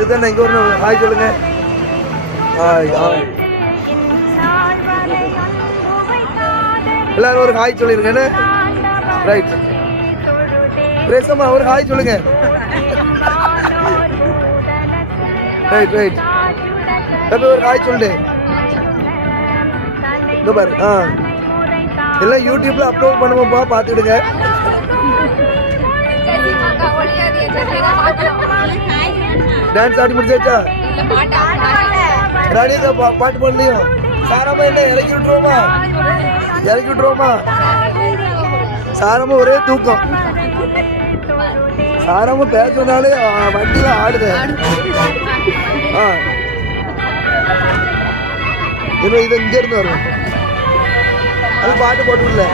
இதுதானே இங்கே ஒரு ஹாய் சொல்லுங்க. ஹாய் ஹாய் எல்லாரும் ஒரு ஹாய் சொல்லிருங்க. என்ன ரைட் ரேசம்மா ஒரு ஹாய் சொல்லுங்க. ரைட் ரைட் தம்பி ஒரு ஹாய் சொல்லுங்க. இந்த பாரு எல்லாம் யூடியூப்ல அப்லோட் பண்ணுவோம்ப்பா, பார்த்துக்கிடுங்க. டான்ஸ் ஆடி முடிச்சாச்சா? ராணிக்கா பாட்டு பண்ணலையும் சாரமா என்ன இறக்கி விட்டுருவோமா? இறக்கி விட்டுருவோமா? சாரமா ஒரே தூக்கம். சாரமா பேசுனாலே வண்டியில ஆடுது. இன்னும் இது இங்க இருந்து வரும். அது பாட்டு போட்டுல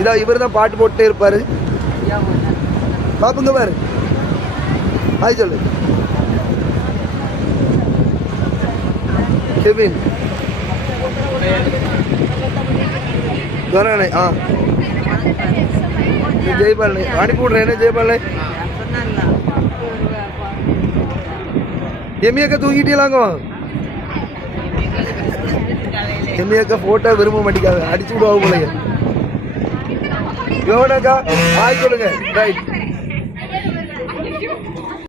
இதா இவர் தான் பாட்டு போட்டுட்டே இருப்பாரு. பாப்புங்க பாரு ஹாய் சொல்லு. கெவின் வரானே ஜெய்பால் அனுப்பி விட்றேன். என்ன ஜெய்பால் எம்மியக்கா தூங்கிட்டீங்களாங்க? எம்மியக்கா போட்டோ விரும்ப மாட்டேங்காது, அடிச்சு விடுவாங்க. யோனாக்கா ஹாய் சொல்லுங்க. ரைட்